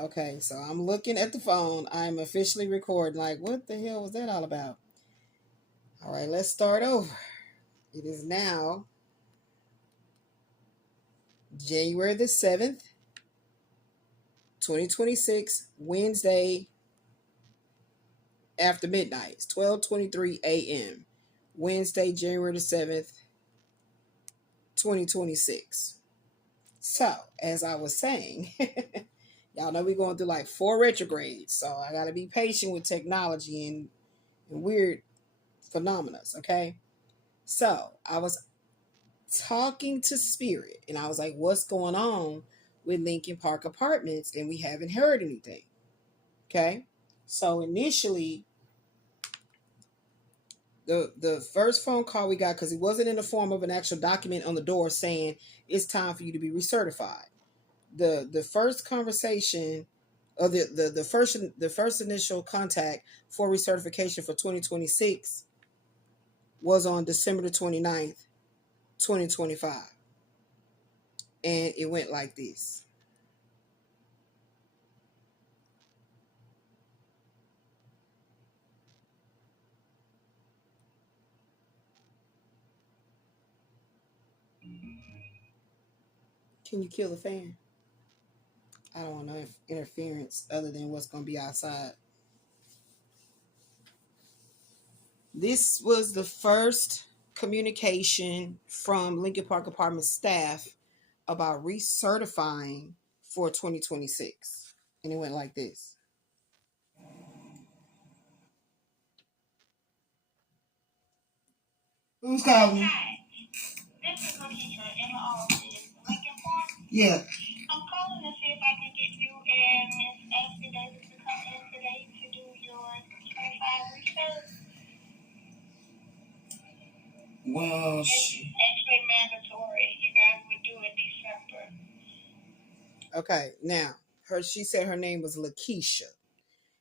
Okay, so I'm looking at the phone. I'm officially recording. Like, what the hell was that all about? All right, let's start over. It is now January the 7th, 2026, Wednesday after midnight. It's 12:23 a.m. Wednesday, January the 7th, 2026. So, as I was saying, y'all know we're going through like 4 retrogrades. So, I got to be patient with technology and weird phenomena, okay? So, I was talking to Spirit and I was like, what's going on with Lincoln Park Apartments? And we haven't heard anything. Okay. So initially, the first phone call we got, because it wasn't in the form of an actual document on the door saying it's time for you to be recertified. The first conversation, or the first initial contact for recertification for 2026 was on December the 29th, 2025. And it went like this. Can you kill the fan? I don't want no interference other than what's going to be outside. This was the first communication from Lincoln Park Apartment staff about recertifying for 2026. And it went like this. Who's calling? Hi. This is Lakeisha in the office. Lincoln Park? Yeah. I'm calling to see if I can get you and Miss Ashley Davis to come in today to do your 25 research. Well, it's actually mandatory. You guys would do it December. Okay, now she said her name was Lakeisha.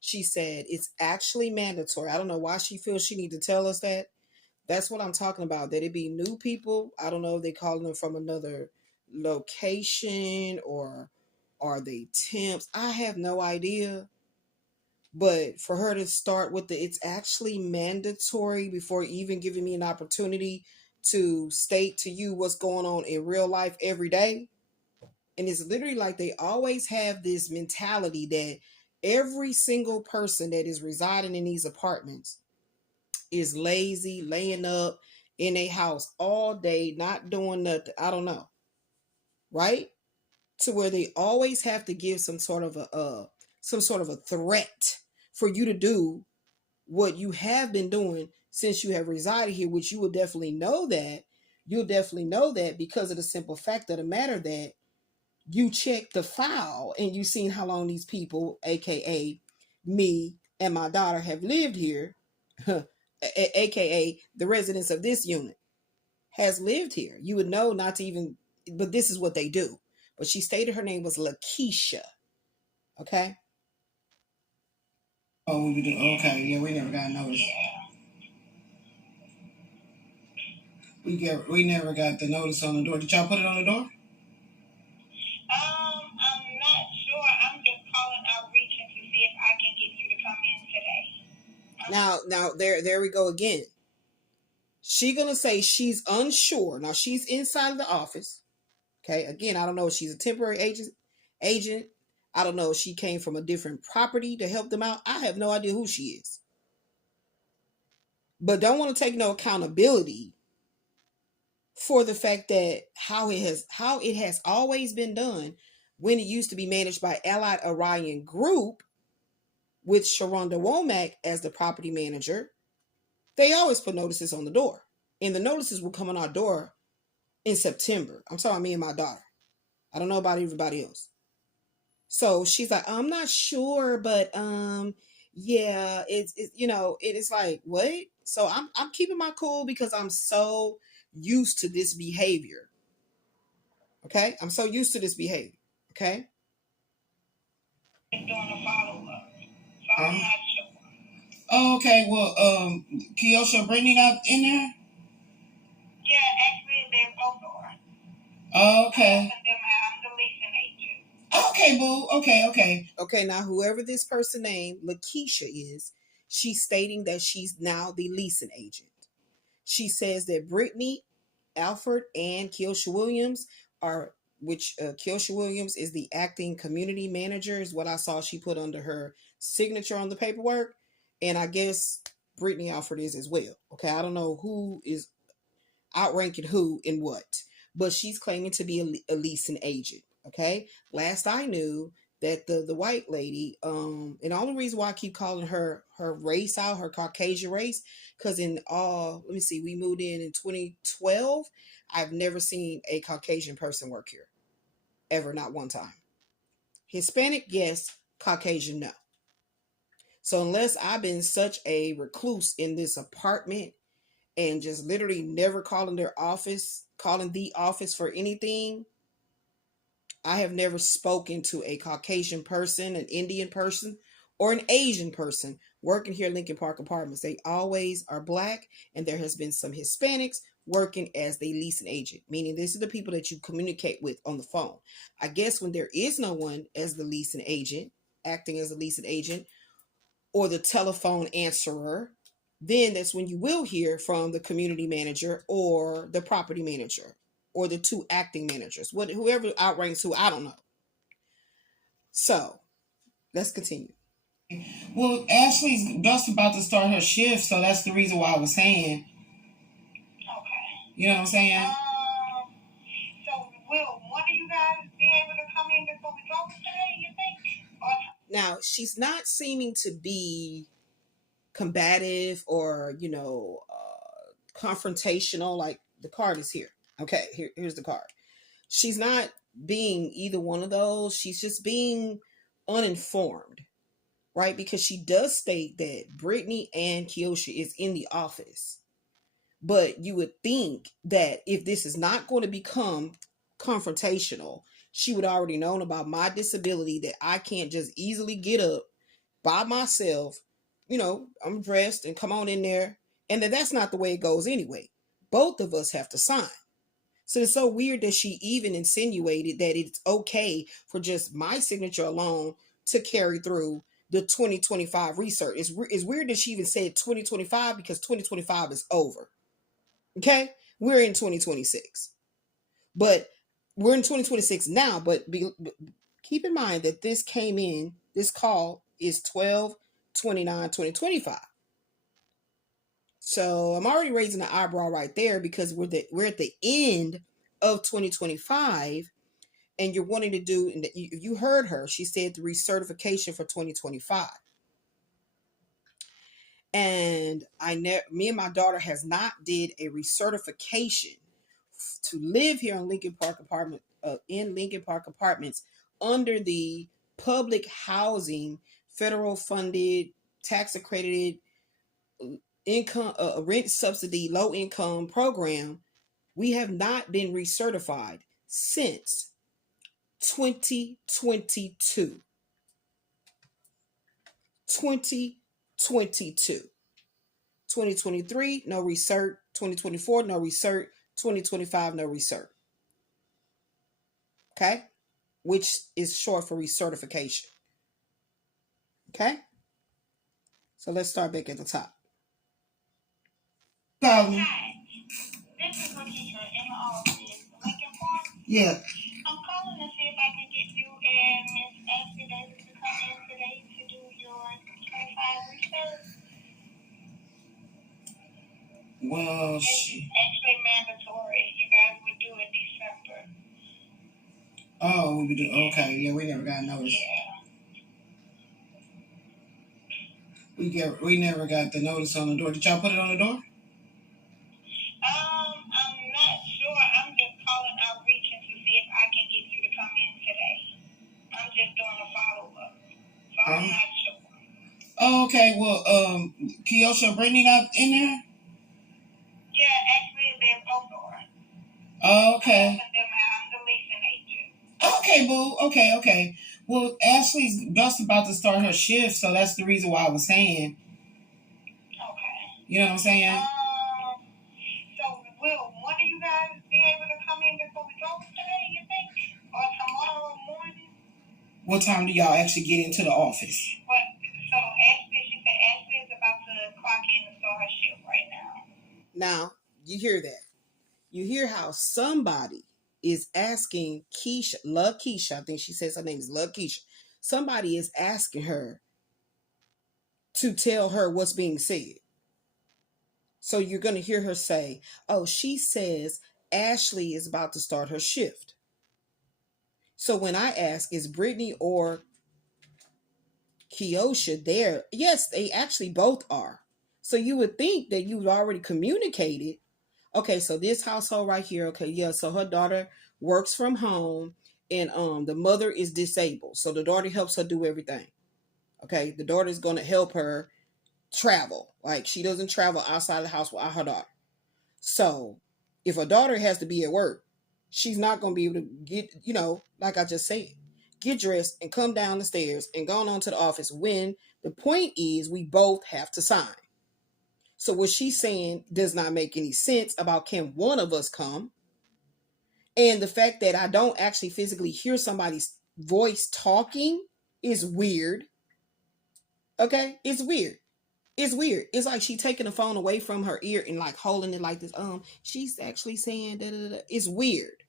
She said it's actually mandatory. I don't know why she feels she need to tell us that. That's what I'm talking about. That it be new people. I don't know if they calling them from another location or are they temps. I have no idea. But for her to start with it's actually mandatory before even giving me an opportunity to state to you what's going on in real life every day. And it's literally like they always have this mentality that every single person that is residing in these apartments is lazy, laying up in a house all day, not doing nothing. I don't know. Right? To where they always have to give some sort of a threat for you to do what you have been doing since you have resided here, which you will definitely know that. You'll definitely know that because of the simple fact of the matter that you checked the file and you seen how long these people, aka me and my daughter, have lived here, aka the residents of this unit has lived here. You would know not to even, but this is what they do. But she stated her name was Lakeisha. Okay. Oh, we do. Okay, yeah, we never got notice. We never got the notice on the door. Did y'all put it on the door? I'm not sure. I'm just calling outreaching to see if I can get you to come in today. Now, there we go again. She gonna say she's unsure. Now she's inside of the office. Okay. Again, I don't know if she's a temporary agent. I don't know if she came from a different property to help them out. I have no idea who she is. But don't want to take no accountability for the fact that how it has always been done when it used to be managed by Allied Orion Group with Sharonda Womack as the property manager. They always put notices on the door. And the notices will come on our door in September. I'm talking about me and my daughter. I don't know about everybody else. So she's like, I'm not sure, but yeah, it's it is like, what? So I'm keeping my cool because I'm so used to this behavior. Okay? I'm so used to this behavior. Okay? Doing a follow-up. So I'm not sure. Oh, okay, well, Kiosha bringing up in there? Yeah, actually, they're both are. Okay. I'm the leasing agent. Okay, boo. Okay, now whoever this person named Lakeisha is, she's stating that she's now the leasing agent. She says that Brittany, Alfred, and Kiosha Williams are, which Kiosha Williams is the acting community manager, is what I saw she put under her signature on the paperwork. And I guess Brittany Alfred is as well. Okay, I don't know who is outranking who in what, but she's claiming to be a leasing agent. Okay, last I knew that the white lady, and the only reason why I keep calling her race out, her Caucasian race, because in let me see, we moved in 2012. I've never seen a Caucasian person work here ever, not one time. Hispanic, yes. Caucasian, no. So unless I've been such a recluse in this apartment and just literally never calling the office for anything, I have never spoken to a Caucasian person, an Indian person, or an Asian person working here at Lincoln Park Apartments. They always are black, and there has been some Hispanics working as the leasing agent, meaning this is the people that you communicate with on the phone. I guess when there is no one as the leasing agent, acting as a leasing agent, or the telephone answerer, then that's when you will hear from the community manager or the property manager or the two acting managers, whoever outranks who, I don't know. So let's continue. Well, Ashley's just about to start her shift, so that's the reason why I was saying. Okay. You know what I'm saying? So will one of you guys be able to come in before we go today, you think? Now, she's not seeming to be combative or, confrontational. Like, the card is here. Okay, here's the card. She's not being either one of those. She's just being uninformed, right? Because she does state that Brittany and Kiosha is in the office. But you would think that if this is not going to become confrontational, she would already known about my disability, that I can't just easily get up by myself, I'm dressed and come on in there, and that's not the way it goes anyway. Both of us have to sign. So it's so weird that she even insinuated that it's okay for just my signature alone to carry through the 2025 research. It's weird that she even said 2025 because 2025 is over. Okay? We're in 2026. But we're in 2026 now, but keep in mind that this call is 12/29/2025. So I'm already raising the eyebrow right there because we're at the end of 2025, and you're wanting to do, and you heard her, she said the recertification for 2025. And me and my daughter has not did a recertification to live here in Lincoln Park Apartments under the public housing, federal funded, tax accredited income rent subsidy low income program. We have not been recertified since 2022. 2023, no recert. 2024, no recert. 2025, no recert. Okay? Which is short for recertification. Okay? So let's start back at the top. Hi. This is Lakeisha in the office. Lincoln Park? Yeah. I'm calling to see if I can get you and Miss Ashley Davis to come in today to do your 25 research. Well, it's actually mandatory. You guys would do it December. Oh, we would do. Okay, yeah, we never got notice. Yeah. We never got the notice on the door. Did y'all put it on the door? I'm not sure. I'm just calling outreaching to see if I can get you to come in today. I'm just doing a follow-up. So I'm not sure. Oh, okay. Well, Kiosha and Brittany not in there? Yeah, actually, they're both are. Oh, okay. I'm the leasing agent. Okay, boo. Okay. Well, Ashley's just about to start her shift, so that's the reason why I was saying. Okay. You know what I'm saying? So will one of you guys be able to come in before we go today, you think? Or tomorrow morning? What time do y'all actually get into the office? What? So Ashley, she said Ashley is about to clock in and start her shift right now. Now, you hear that. You hear how somebody is asking Keisha, I think she says her name is Keisha. Somebody is asking her to tell her what's being said. So you're going to hear her say, oh, she says Ashley is about to start her shift. So when I ask, is Brittany or Kiosha there? Yes, they actually both are. So you would think that you've already communicated. Okay, so this household right here, okay, yeah, so her daughter works from home and the mother is disabled. So the daughter helps her do everything. Okay, the daughter is going to help her travel. Like she doesn't travel outside the house without her daughter. So if a daughter has to be at work, she's not going to be able to get, like I just said, get dressed and come down the stairs and go on to the office when the point is we both have to sign. So what she's saying does not make any sense about can one of us come. And the fact that I don't actually physically hear somebody's voice talking is weird. Okay? It's weird. It's weird. It's like she taking the phone away from her ear and like holding it like this. She's actually saying da da da. It's weird.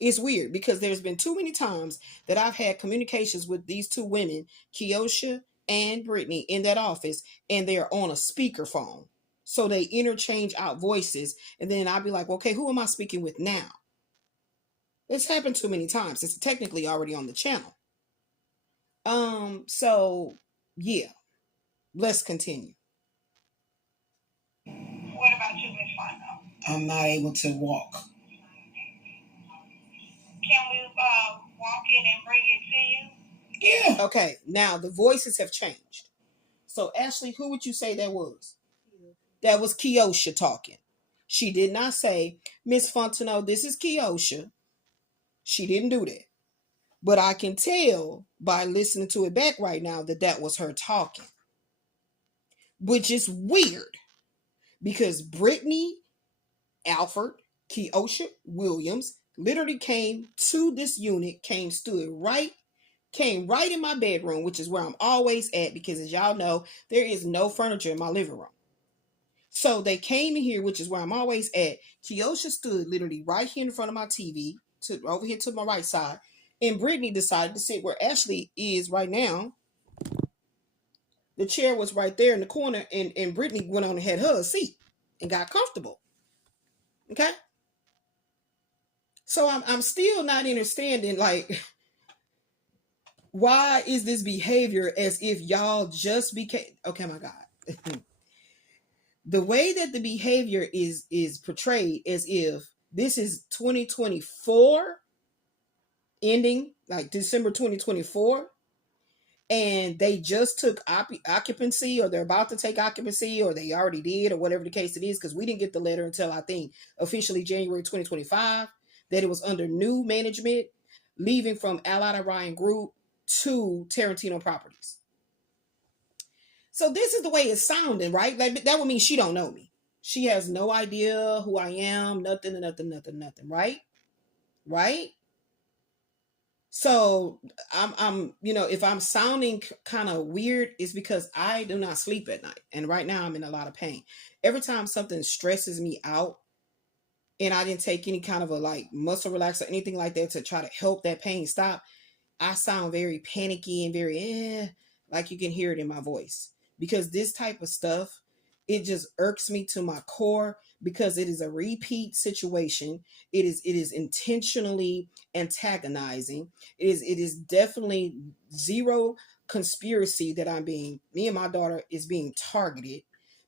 It's weird because there's been too many times that I've had communications with these two women, Kiosha and Brittany, in that office, and they're on a speakerphone. So they interchange out voices, and then I'll be like, okay, who am I speaking with now? It's happened too many times. It's technically already on the channel. So yeah, let's continue. What about you, Miss Fondo? I'm not able to walk. Can we walk in and bring it to you? Yeah. Okay, now the voices have changed. So Ashley, who would you say that was? That was Kiosha talking. She did not say, Miss Fontenot, this is Kiosha. She didn't do that. But I can tell by listening to it back right now that that was her talking. Which is weird. Because Brittany, Alfred, Kiosha, Williams literally came to this unit, came right in my bedroom, which is where I'm always at because as y'all know, there is no furniture in my living room. So they came in here, which is where I'm always at. Kiosha stood literally right here in front of my TV, over here to my right side. And Brittany decided to sit where Ashley is right now. The chair was right there in the corner, and Brittany went on and had her a seat and got comfortable. Okay? So I'm still not understanding, like, why is this behavior as if y'all just became... Okay, my God. The way that the behavior is portrayed as if this is 2024 ending, like December 2024, and they just took occupancy, or they're about to take occupancy, or they already did, or whatever the case it is, because we didn't get the letter until I think officially January 2025, that it was under new management, leaving from Allied Orion Group to Tarantino Properties. So this is the way it's sounding, right? Like that would mean she don't know me. She has no idea who I am, nothing, right? Right? So I'm, if I'm sounding kind of weird, it's because I do not sleep at night. And right now I'm in a lot of pain. Every time something stresses me out and I didn't take any kind of a like muscle relaxer or anything like that to try to help that pain stop, I sound very panicky and very, like you can hear it in my voice. Because this type of stuff, it just irks me to my core because it is a repeat situation. It is intentionally antagonizing. It is definitely zero conspiracy that me and my daughter is being targeted,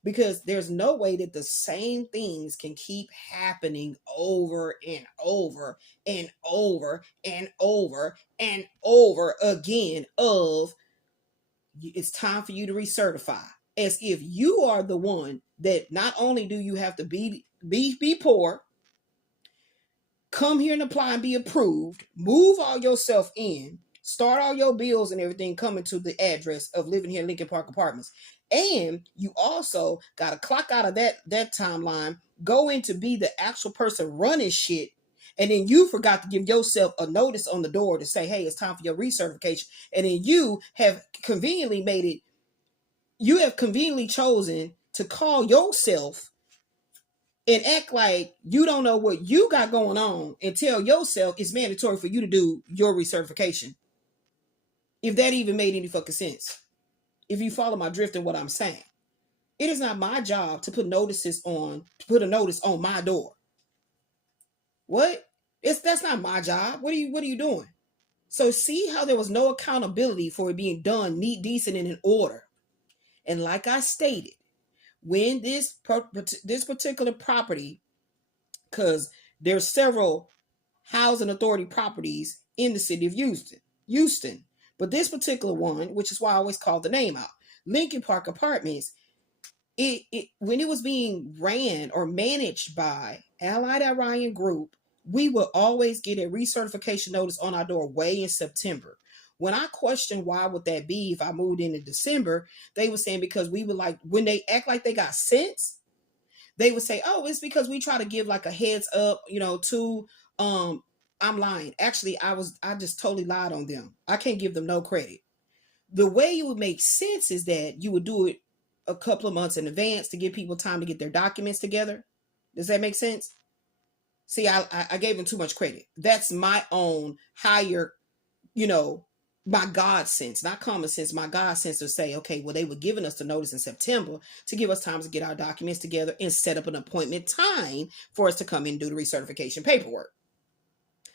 because there's no way that the same things can keep happening over and over and over and over and over again of it's time for you to recertify, as if you are the one that not only do you have to be poor, come here and apply and be approved, move all yourself in, start all your bills and everything coming to the address of living here in Lincoln Park Apartments. And you also got to clock out of that timeline, go in to be the actual person running shit, And then you forgot to give yourself a notice on the door to say, hey, it's time for your recertification. And then you have conveniently chosen to call yourself and act like you don't know what you got going on and tell yourself it's mandatory for you to do your recertification. If that even made any fucking sense. If you follow my drift in what I'm saying. It is not my job to put a notice on my door. What? That's not my job. What are you doing? So see how there was no accountability for it being done neat, decent, and in order. And like I stated, when this particular property, because there's several housing authority properties in the city of Houston, but this particular one, which is why I always call the name out, Lincoln Park Apartments, when it was being ran or managed by Allied Orion Group, we would always get a recertification notice on our door way in September. When I questioned why would that be if I moved in December, they were saying because we would like, when they act like they got sense, they would say, oh, it's because we try to give like a heads up, to, I'm lying. Actually, I just totally lied on them. I can't give them no credit. The way it would make sense is that you would do it a couple of months in advance to give people time to get their documents together. Does that make sense? See, I gave them too much credit. That's my own higher, my God sense, not common sense, my God sense to say, okay, well, they were giving us the notice in September to give us time to get our documents together and set up an appointment time for us to come in and do the recertification paperwork.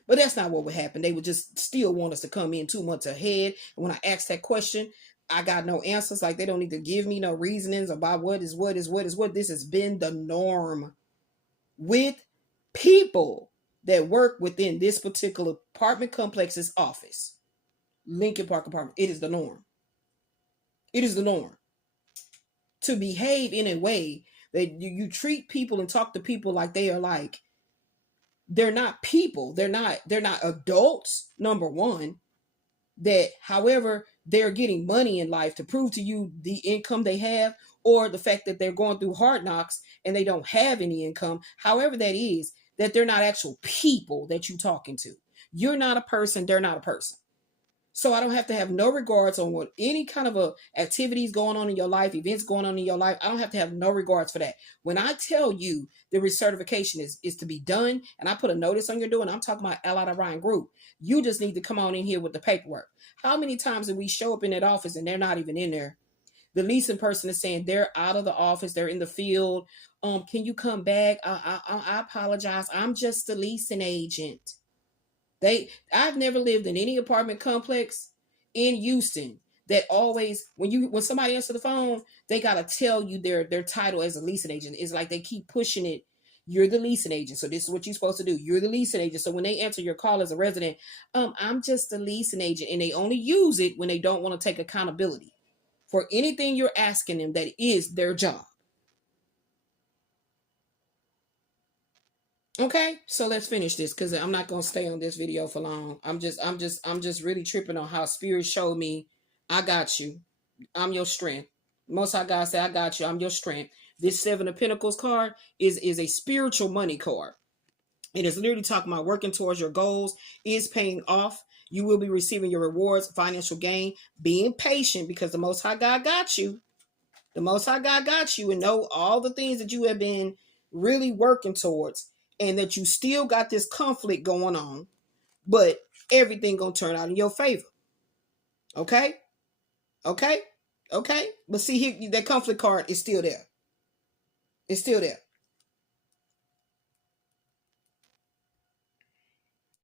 But that's not what would happen. They would just still want us to come in 2 months ahead. And when I asked that question, I got no answers. Like they don't need to give me no reasonings about what is what. This has been the norm with people that work within this particular apartment complex's office. Lincoln Park Apartment. It is the norm. It is the norm. To behave in a way that you treat people and talk to people like they are like, they're not people. They're not adults, number one. That however they're getting money in life to prove to you the income they have, or the fact that they're going through hard knocks and they don't have any income, however that is, that they're not actual people that you're talking to. You're not a person, they're not a person. So I don't have to have no regards on what any kind of activities going on in your life, events going on in your life. I don't have to have no regards for that. When I tell you the recertification is to be done, and I put a notice on your door, and I'm talking about Allied Orion Group, you just need to come on in here with the paperwork. How many times did we show up in that office and they're not even in there? The leasing person is saying they're out of the office, they're in the field. Can you come back? I apologize. I'm just the leasing agent. I've never lived in any apartment complex in Houston that always, when somebody answers the phone, they gotta tell you their title as a leasing agent. It's like they keep pushing it. You're the leasing agent, so this is what you're supposed to do. You're the leasing agent. So when they answer your call as a resident, I'm just the leasing agent, and they only use it when they don't want to take accountability for anything you're asking them that is their job. Okay, so let's finish this because I'm not gonna stay on this video for long. I'm just really tripping on how Spirit showed me, I got you. I'm your strength. Most High God said, I got you. I'm your strength. This Seven of Pentacles card is a spiritual money card. It is literally talking about working towards your goals, is paying off. You will be receiving your rewards, financial gain, being patient because the Most High God got you. The Most High God got you, and know all the things that you have been really working towards, and that you still got this conflict going on, but everything gonna turn out in your favor. Okay? Okay? Okay? But see, here, that conflict card is still there. It's still there.